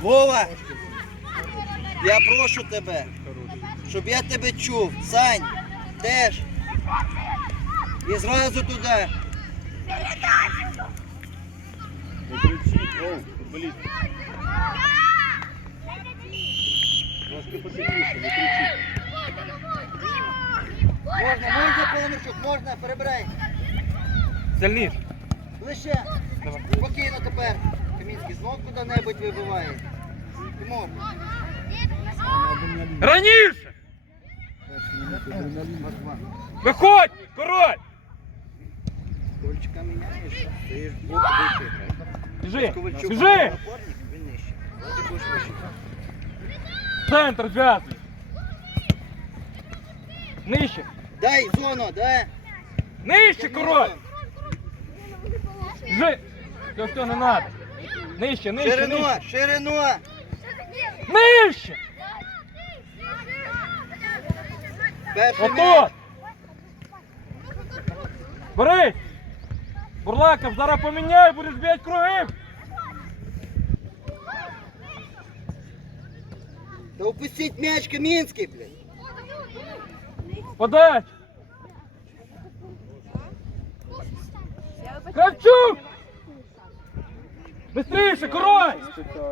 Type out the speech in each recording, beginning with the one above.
Вова, я прошу тебе, щоб я тебе чув. Сань, теж. І зразу туди. Можна, можна, Паламарчук, можна, перебирай. Сильніше. Ближче. Спокійно тепер. Камінський знов куди-небудь вибиває. Тимур. Раніше! Виходь, король! Ковальчука міняєш, стоїш в бок, вище. Біжи! Біжи! він нижче. Ти будеш вище. Центр зв'язуй! Нижче! Дай зону, дай. Нижче, король! Біжи! Все, все, не надо! Нижче, нижче, Ширину, нижче! ширину. Нижче! Перший Ото! м'яч. Бери! Бурлаков, зараз поміняй, будеш бігати круги! Та упустіть м'яч Камінський, блядь. Подать! Кравчук! Быстріше, король!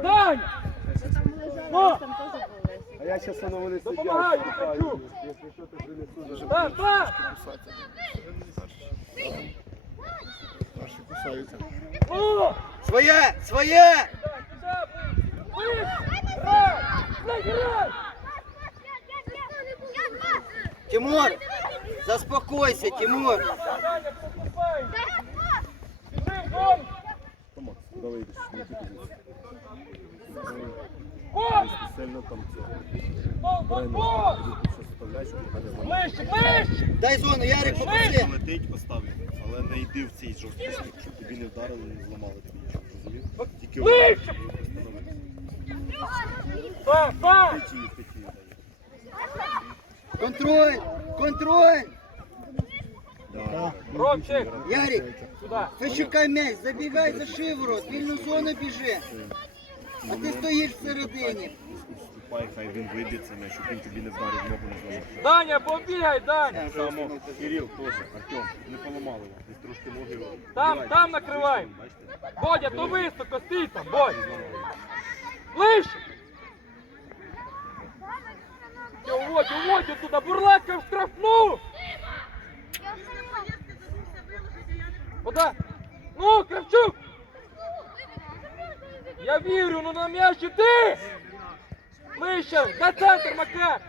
Дань! Ну! А я зараз воно вони сидять. Чекають. Лукачук. Якщо що, то принесу Так, так! Наші кусаються. Ну! Своє, своє. Тимур, заспокойся, Тимур. Даня, куди вийдеш? Не Сильно там це. Ближче, ближче! Дай зону, Ярик, попроси. Летить, постав його, але не йди в цей жорсткий смік, щоб тобі не вдарили, не зламали тобі нічого? Тільки Ближче! Контроль, контроль. Ромчик! Ярик, Сюди! вишукай м'яч, забігай за шиворот, вільну зону біжи. А ти стоїш всередині. Уступай, хай він вийде це щоб він тобі не вдарив ногу, не зламав. Даня, побігай, Даня! Вже Само. Кирил теж, Артем, не поламали його, десь трошки ноги. Там, вбивають. там накриваємо. Бачите? Бодя, то високо, стій там, Бодя! Все, уводь, уводь туди, бурлака в штрафну! Куда? Ну, Кравчук! Я вірю, ну на м'яч іди! Ближче, на центр, Макар!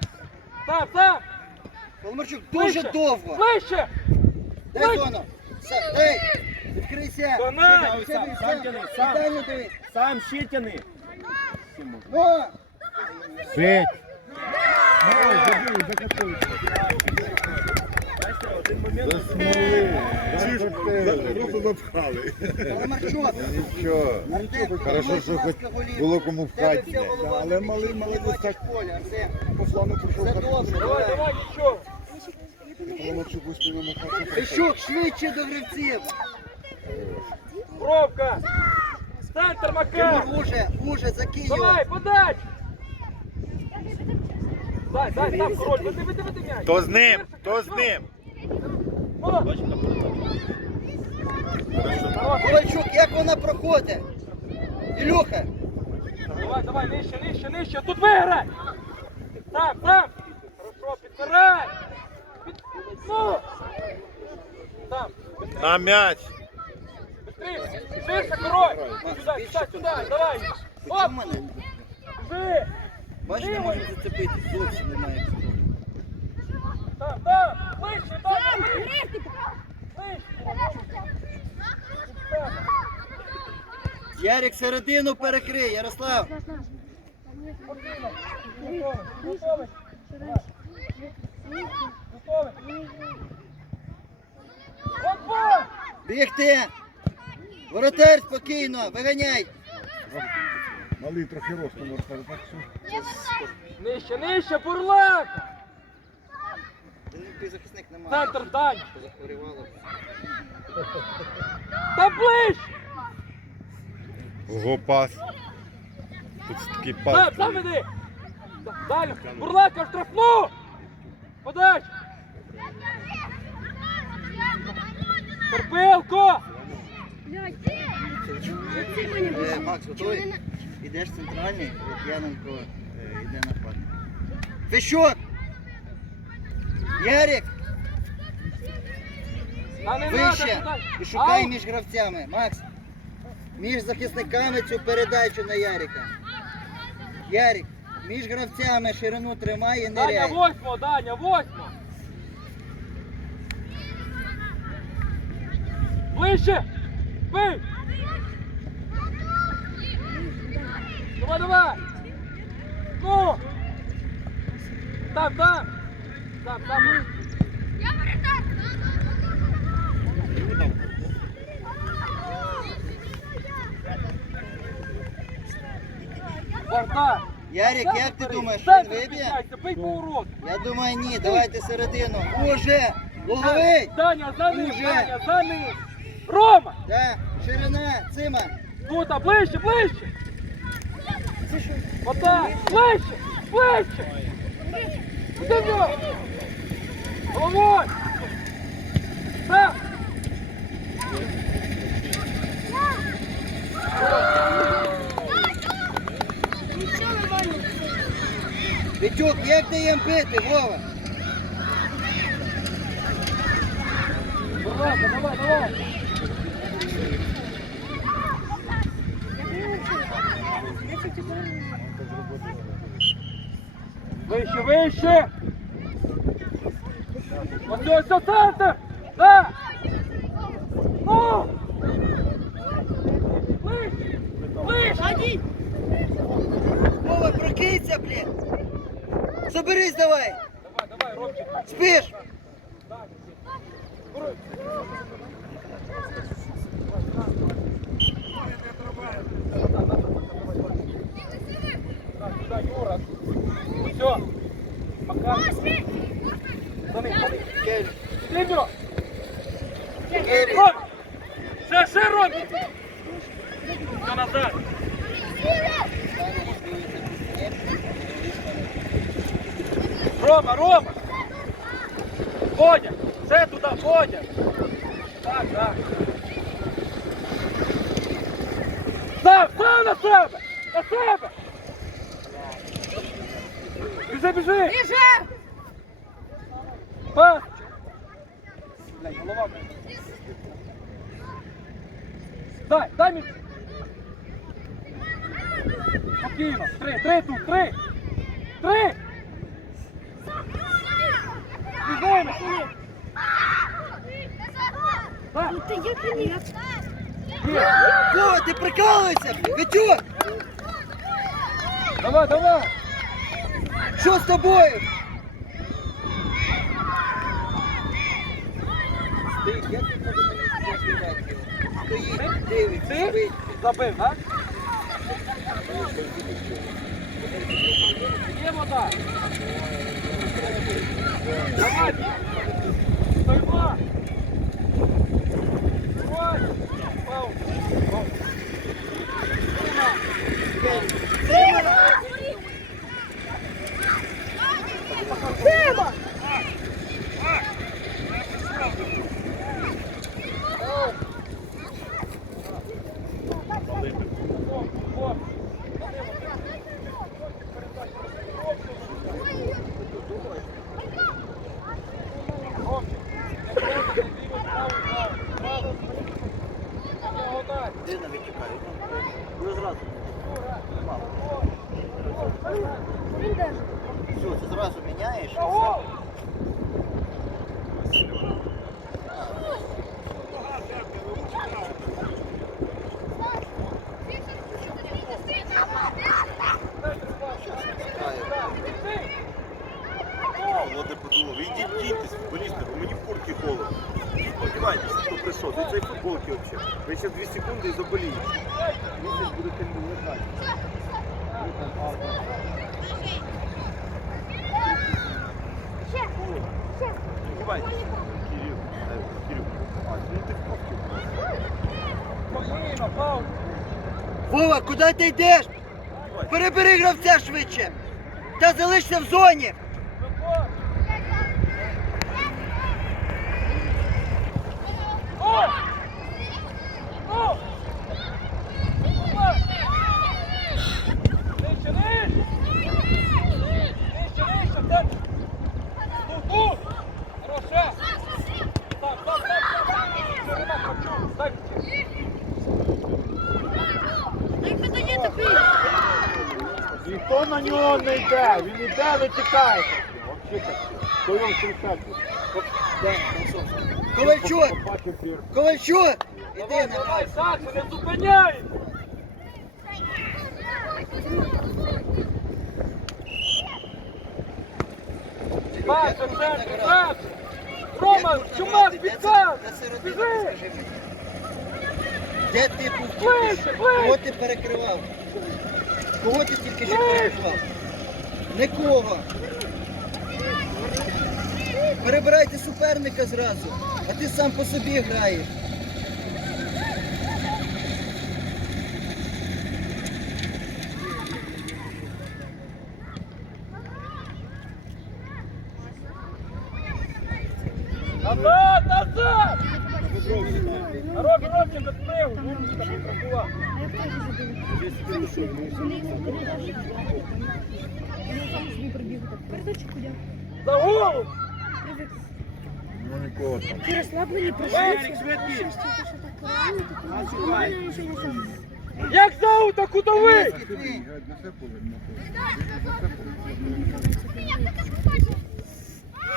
Там, там! Паламарчук дуже Ближче! довго. Ближче! Дай зону. Са- Дай. Відкрийся. Та на! Від себе, Сам, сам. тяни, сам. Дивись. Сам ще тяни. Ну, Сидь. Закатуйся. Просто запхали. Нічого. Хорошо, що хоч було кому в хаті. Але малий ти молодець бачиш так поле, Артем. по плану прийшов хату. Фещук, швидше до гравців. Бровка! Центр, Макар! Тимур, уже, уже, закинь його. Давай, подай! Дай, дай, там, король, веди, веди, веди м'яч. Хто з ним? Хто з ним? Ковальчук, як вона проходить? Ілюха, Давай, давай, нижче, нижче, нижче, тут виграй! Там, там! Хорошо, підбирай! Під... Ну! Там, На м'яч. быстрее! Ширше, король! Сюди, сюди, сюди, давай! Оп! мене? Жи! Бачиш, не можна зацепити, зовсім немає. Там, там! Ближче, там! Ближче! Ярик, середину перекрий, Ярослав. Бігти! Воротар спокійно, виганяй. Малий трохи ростом розкаже, так що. Нижче, нижче, бурлак! Захисник немає. Центр дань! Захворювало. Та ближче! Ого, пас. Тут такий пас. сам іди! Далі! Бурлака, штрафну! Подач! Терпилко! Е, Макс, готовий? Ідеш центральний, от Яненко е, йде нападник. Фещок! Ярик, вище! І шукай між гравцями. Макс, між захисниками цю передачу на Ярика. Ярик, між гравцями ширину тримай і Даня ниряй. восьмого, Даня, восьмого! Ближче! Бий! Давай, давай! Ну! Там, там! Варта! Ярик, як ти думаєш, він виб'є? бий по урок! Я думаю, ні. Давайте середину. Уже! Луговий! Даня, за ним, Уже. Даня, за ним! Рома! Так, ширина, Цима. Тут, а ближче, ближче! Отак, ближче, ближче! Іди в нього! Головой! Так! Вітюк, як даєм бити, Вова? Давай, давай, давай! Ось ось центр! Да! Ну! Ближче! Ближче! Вова, прокинься, блін! Соберись давай! Давай, давай, Ромчик! Спиш! Сюда, Юра. Все. Пока. Ще, ще, Ром! Все назад. Рома, Рома! Водя! Все туди, Водя! Так, так. Став, став на себе! На себе! Біжи, біжи! Біжи! Пас! Блядь, голова. блядь. Дай, дай мені. Спокійно. Три, три тут, три. Три. Біжимо, сюди. Так. Є. Вова, ти прикалуєшся, блін? Вітюк! Давай, давай. Що з тобою? Як він. Давай. Пау. Дина Ну зразу. Все, і все. Ого! Володя подумав, бо мені в куртці холодно. Футболки взагалі. Ви ще 2 секунди і заболієте. Місяць будете лежати. Сподівайтеся. Кирил, е, Кирил. А, ну ти в куртці. Спокійно, пау. Вова, куди ти йдеш? Перебери гравця швидше. Та залишся в зоні. О! О! Нижче, нижче! Нижче, нижче, так! Тут, тут! Хороша! Так, так, так, так! Все, Ремак, Кравчук, дай ключі. Ніхто на нього не іде, ви тікаєте. Ковальчук! Ковальчук! Іди на Саша, не зупиняй! Центрі, Паша! Рома, чума, підказ! Біжи! Де ти був! Кого ти перекривав? Кого ти тільки що перекривав? Нікого. Перебирайте суперника зразу, а ти сам по собі граєш. Назад, назад! Роб, Робчик, відприв, Гурчика підрахував. За голову! Ти розслаблені прийшли. Як зовут, так кутовий!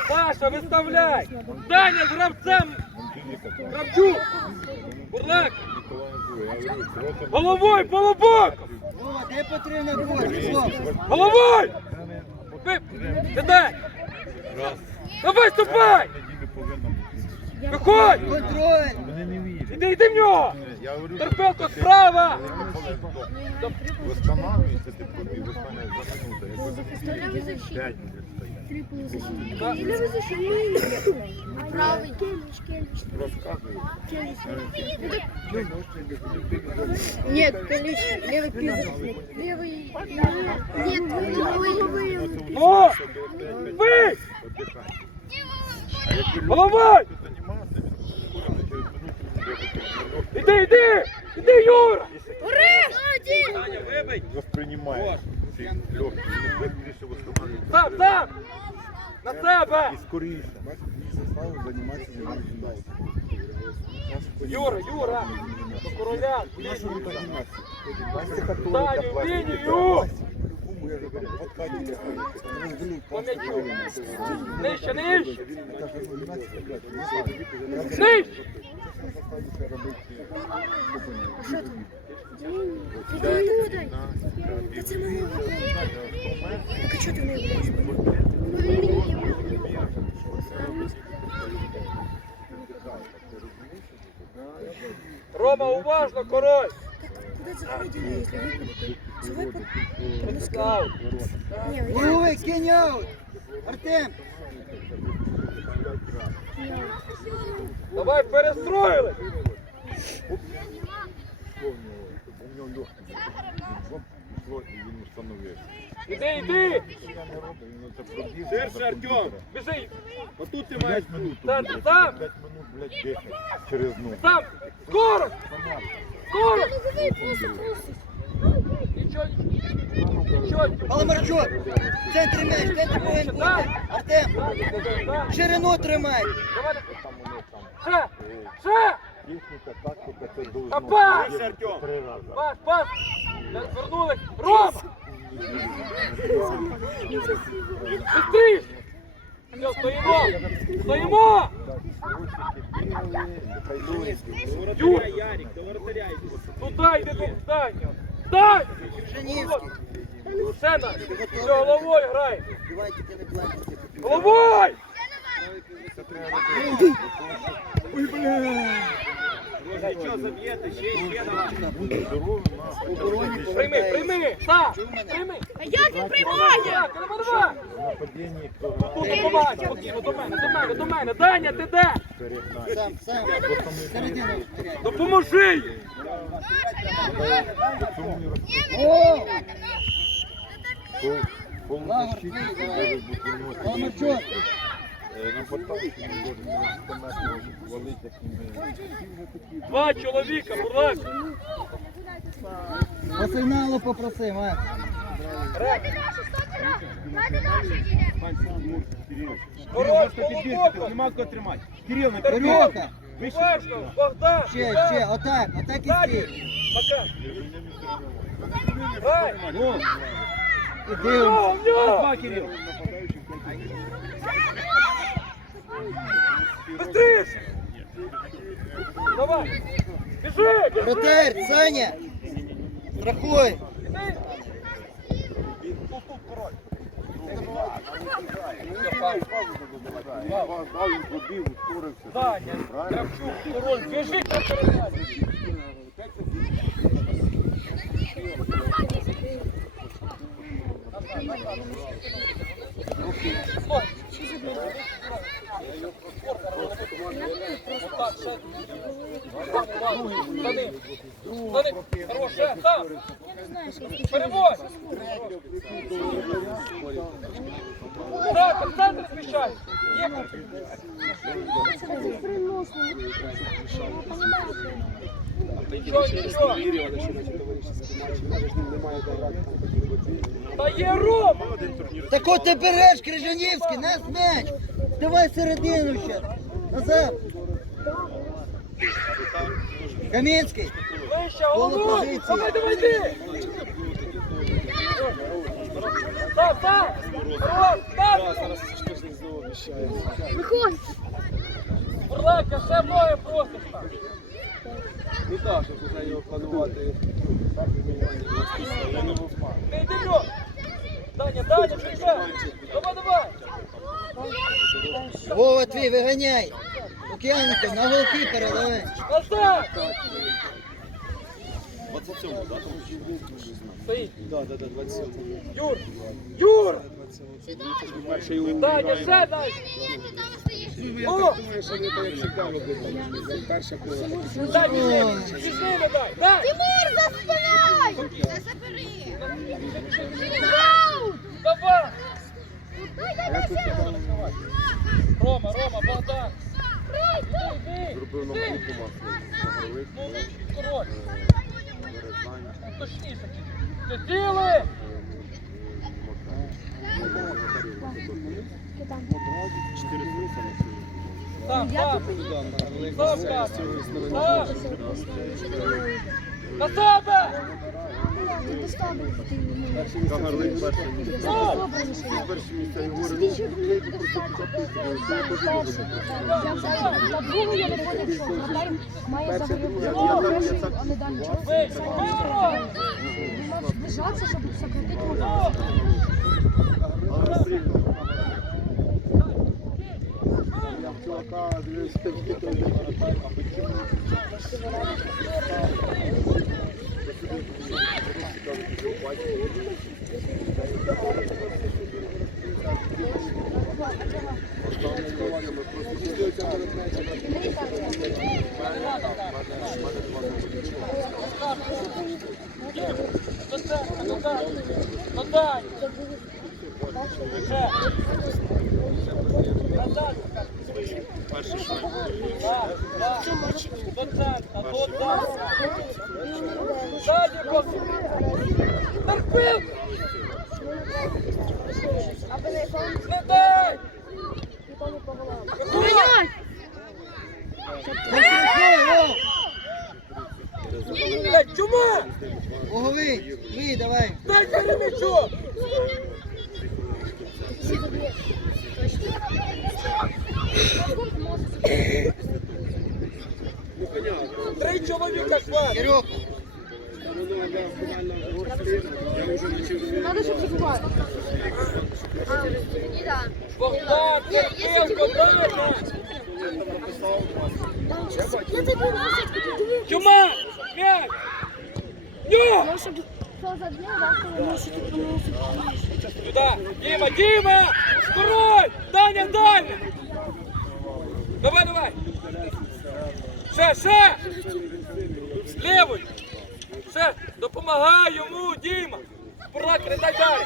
Паша, виставляй! Даня з гравцем! Кравчук! Бурлак! Головою, полобок! Вова, де потрібно? Кидай! Давай, ступай! Неділю повинно бути. Виходь! Контроль! Вони не вірять. Іди, іди в нього! Я говорю, Терпелко справа! Восстанавливайся, ти пробіг, ви мене за минуту. Якби не вірили, п'ять буде стояти. Три полузащитника. Или вы защитили? Правый. Кельвич, Кельвич. Розказую. Кельвич. Нет, Кельвич, левый пизд. Левый. Нет, левый. О! Ви! Головою! Іди, іди! Іди, Юра! Даня, вибий! Більше. Сам, сам! На себе! І скоріше. Юра, Юра! До короля! Даню, в лінію! Нижче, нижче! Нижче! Иди ему дай. Це моє. Так а чого ти не даєш? Рома, уважно, король! Заходили, Голови, кинь аут! Артем! Давай перестроїли! У нього легкі. Пішло і він встановився. Іди, іди! Пробіг. Артем! Біжи! Отут ти 5 минут. Сам, блядь, сам. 5 минут, блядь, через ноги. Сам! Скоро! Скоро! Паламарчук! В центрі м'яч, де ти повинен бути? Артем! Так, Ширину тримай! Ще! Ще! Техніка, тактика, це! Три рази. Пас, пас! Вернули! Рома! Быстріш! Все, стоїмо! Стоїмо! Юр! Воротаря йди. До здання! Дай! Женівський! Сена! Все, головою грай! Давай тільки не. Головою! Давай. Бути здоровим, на Прийми, прийми! Мене? Прийми! А як він приймає? Так, давай, давай! нападінні, хто Тут ховай, спокійно, до мене, до мене, до мене! Даня, ти де? Сам, сам. Середину. Допоможи! О! Лагор, твій, давай. Ломачок. На порталі не може на 100 метрів валити, як ми. Два чоловіка, будь ласка. По сигналу попроси, Макс. Хорош, полубоком. Нема кого тримати. Кирил, на Кирюха. Уважно, Богдан. Ще, ще, отак, отак і стій. Пока. Грай. Ну, І дивимося. В нього. два, Кирил. Быстріше. Давай. Біжи, біжи. Вратарь, Саня. Страхуй. Іди. Тут, тут, король. Даня, Кравчук, король, біжи, Кравчук. Стой. Отак, ще. Сади. Сади. Хороше, там. Переводь. Так, центр зміщай. Та є Рома. Так от ти береш, Крижанівський, нас м'яч. Давай середину ще. Назад. Камінський. Вище, позиції. Давай, давай, йди. Так, так. Хорош, так. Виходь! Бурлака, ще просиш там. Не так, щоб вже його планувати. Не йди, Даня, Даня, швидше. Давай, давай. Вова твій, виганяй. Лук'яненко, на голкіпера давай. Назад. 27-му, так? Стоїть. Так, так, так, 27-му. Юр. Юр. Перший удар. Даня, ще дай. О, Перша кола. дай дай. Дай. Тимур, за спиною! Давай. Рома, Рома, Богдан. Зробив групу вас. Ну. Точніше. Сиділи. Так. Так, так. Так. На себе. Ти поставив, ти Камерлик місце. Ну. Перші місця його Більше не буде перший. Я взагалі на другу я виходив, що вратар має загоріти перший, а не далі. Вийшов. Вирок. Він мав зближатися, щоб сократити руку. Подай. Ще. Назад. Так, так. До центра, до центра. Ззаді, просто. Терпів. Не дай. Прийняй! Страхуй, Вов. Дай, чума. Уговий, твій, давай. Дай перемічу. Три чоловіка хватить. Кирюх, Надо, щоб забувати. Богдан, терпілко, дай нам. Я тобі носить, диви. Чума, м'яч. Ню. Ну, щоб що за дня, завтра носити поносити. Сюда! Дима, Дима! Скорой! Даня, Даня! Давай, давай! Ще, ще! Лівою! Ще! Допомагай йому, Діма! Бурлак, не дай далі.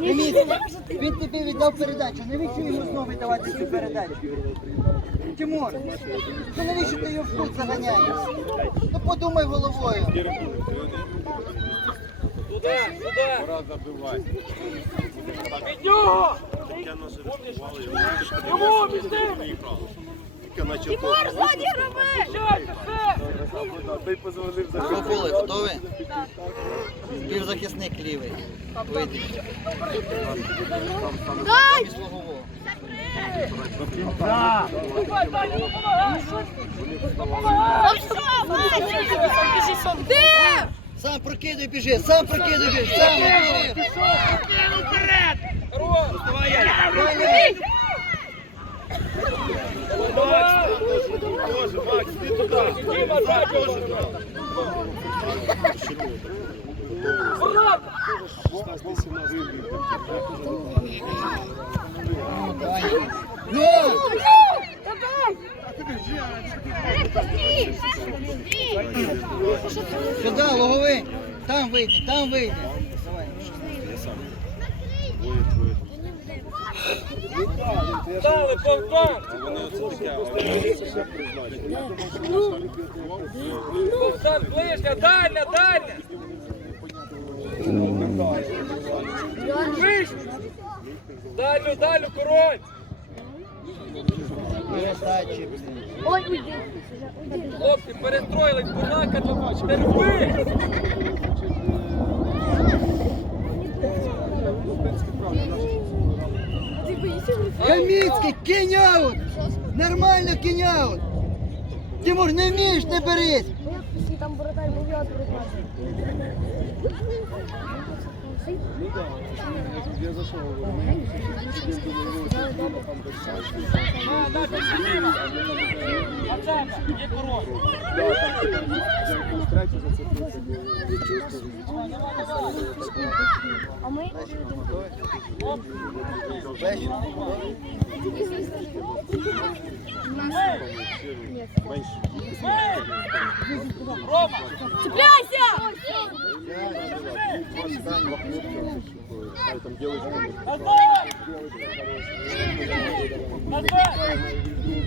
Дивіться, він тобі віддав передачу. Навіщо йому знову віддавати цю передачу? Тимур, ну навіщо ти його в кут заганяєш? Ну подумай головою. Туди, туди. Пора забивати. Від нього. Таке наше рятували, Йому, наче Тимур, ззаді роби! Щойте, позвонив за Що були, готові? Півзахисник лівий. Вийди. Дай! Сам прокидай, біжи, сам прокидай, біжи, сам прокидай. вперед! Макс, Боже, Макс, ти туди. Діма, дай, Боже, туди. 16-17 сюди, Логовий. Там вийди, там вийди. Дали, повтор. Богдан, ближня, дальня, дальня. Вище. Дальню, дальню, король. Ой. Хлопці, перестроїлись, бурлака, терпи. Ти боїшся? Камінський, кинь аут! Нормально кинь аут! Тимур, не вмієш, не берись! Бо я після там бородай мовляв перекладу. А, дай, Діма. Оце, є. А ми? Рома. Цепляйся! Назад! Назад!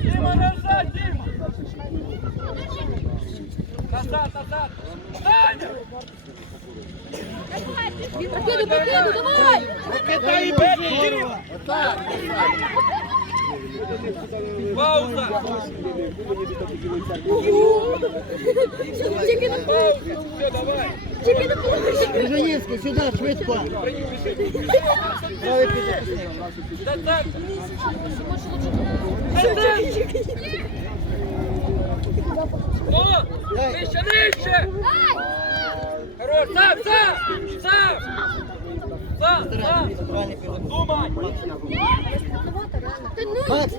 Дима, назад, Дима! Назад, назад! Таня! Прокидай, прокидай, давай! Дай біжи! Пауза! Тільки не Пауза! Тільки не получиш. Крижанівський, сюди, швидко! Правий підзахисник. Назад! О! Нижче, нижче! Хорош! Сам, сам! Сам! Сам, сам! Думай! Макс,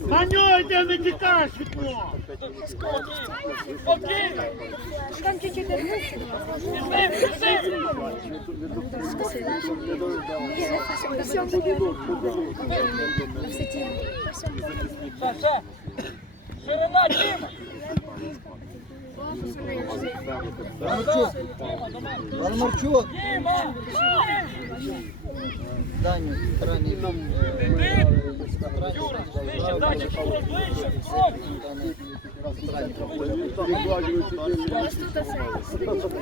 На нього йде, не тікаєш від нього. Спокійно! Там чуть-чуть вернувся. Пішли, пішли! Саша! Ширина, Дима! Валмарчук, Дима! Даню, ближче! Ой!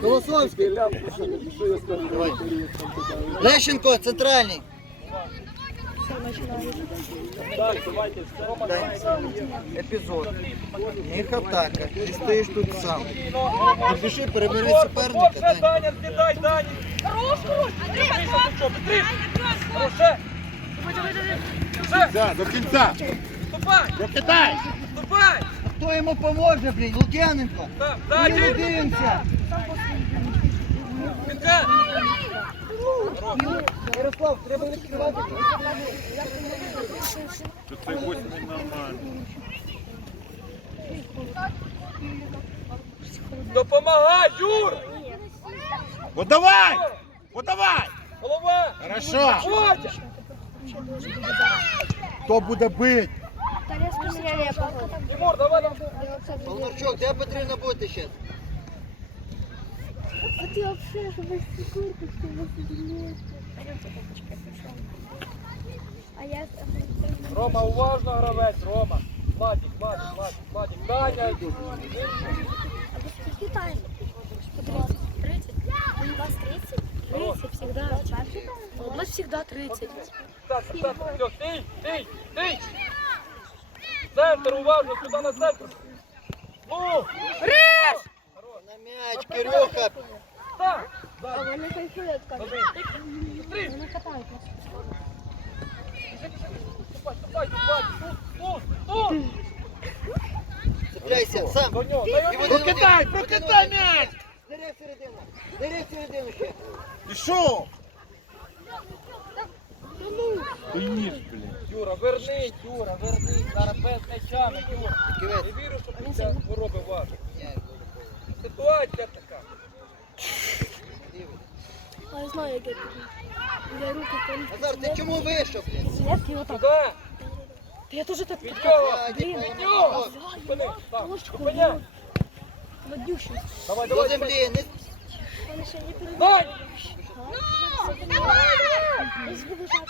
Колосовський. Давай. Лещенко, центральний. Епізод. Їх атака. Ти стоїш тут сам. Напиши, перебери суперника. Даня, скидай, Даня! Хорош, хорош! Хороше! Да, до кінця. ступай, Прокидай. ступай! Хто йому поможе, блін? Лук'яненко. Так, Ми не. Підка! Ярослав, треба відкривати. Це ось нормально. Допомагай, Юр! Подавай! Подавай! Голова! Хорошо. Водя! Хто буде? Тарас Тимур, давай нам. Полнарчук, де потрібно бути ще? А ты вообще, чтобы фигурку, чтобы сидеть. А я... Рома, уважно гравець, Рома. Владик, Владик, Владик, Владик. Даня. Сколько тайм? По 30. 30? У вас 30? 30 всегда. У нас всегда 30. Так, так, все, стій, стій, стій. Центр, уважно, сюди на центр. Ну, На М'яч, Кирюха. А вони кайфують, Вони катають. Цепляйся, сам. І Прокидай, прокидай м'яч! Бери середину. Бери середину ще. Пішов! Ти ніж, блін. Юра, вернись, Юра, вернись. Зараз без м'ячами, Юра. Не вірю, що ти це хвороби важить. Ситуація така. А я знаю, як я тобі. Я руки там. Назар, ти чому вийшов, блін? Отак. Туди. Та я теж так Від нього. Блін. Від нього. Зупини. Так, зупиняй. Водющу. Давай, До давай, давай. землі, не Вони ще не перебувають. Дай. Десь буду жати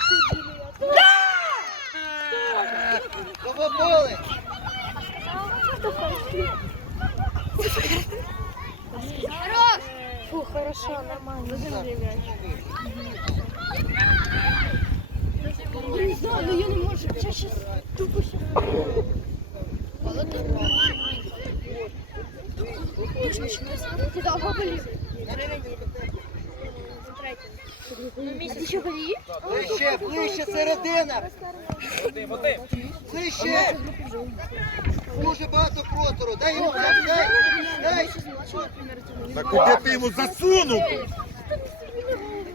Кого боли? Фу, хорошо, нормально. Я не знаю, но я не можу. Я щас тупо. Точно ще Ти що болів? Ближче, ближче, середина. Ближче. Дуже багато простору. Дай йому, дай, дай. дай. Та куди ти йому засунув?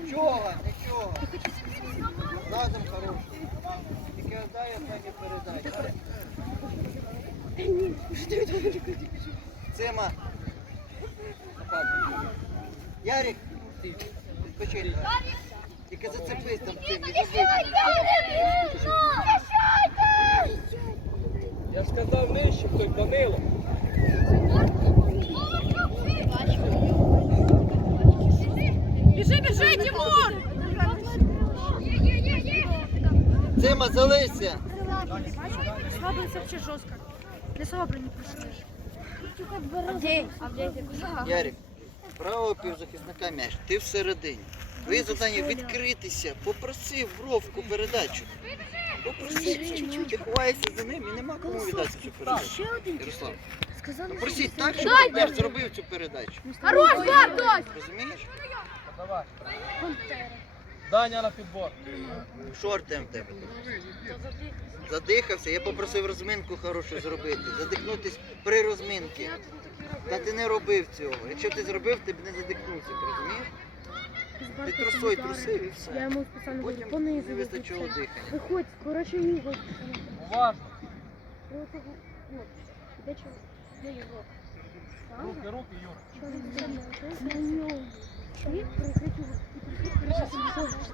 Нічого, нічого. Разом хороший. Тільки дай останню передачу. Цима. Ярик. Відпочинь. Тільки зацепись там не забудь. Я ж сказав нижче, той Данило. Біжи, біжи, Тимур! Цима, залишся. Слабиться вообще жестко. Не собрані прийшли. Ярик, правого півзахисника м'яч, ти всередині. Твоє завдання відкритися, попроси в бровку передачу. Попроси, ти ховаєшся за ним і нема кому віддати цю передачу. Ще один. Ярослав, Сказали, попросіть так, щоб партнер зробив цю передачу. Хорош, Бартос! Розумієш? Давай. Даня на підбор. Шортем в тебе. Задихався, я попросив розминку хорошу зробити. Задихнутись при розминці. Та ти не робив цього. Якщо ти зробив, ти б не задихнувся, розумієш? Ти трусой трусив і Я все. йому спеціально говорю, Потім понизу. не вистачило дихання. Виходь, скороче його. Уважно. Де чого? Де його? Руки, руки, Юра.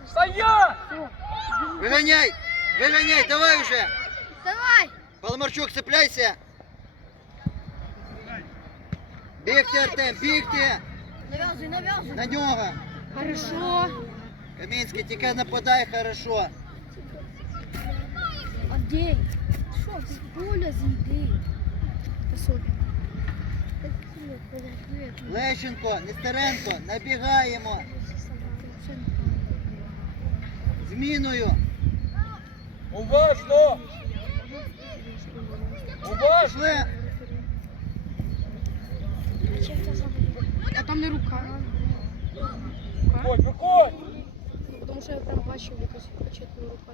Стоять! Виганяй! Виганяй, давай уже! Давай! Паламарчук, цепляйся! Бігти, Артем, бігти! Нав'язуй, нав'язуй. На нього! Хорошо. Камінський, тільки нападай хорошо. Авдій, що, з поля зійди. Особливо. Лещенко, Нестеренко, набігаємо. Зміною. Уважно! Уважно! А там не рука. Виходь, виходь! Тому що я прям бачив якусь почетну руку.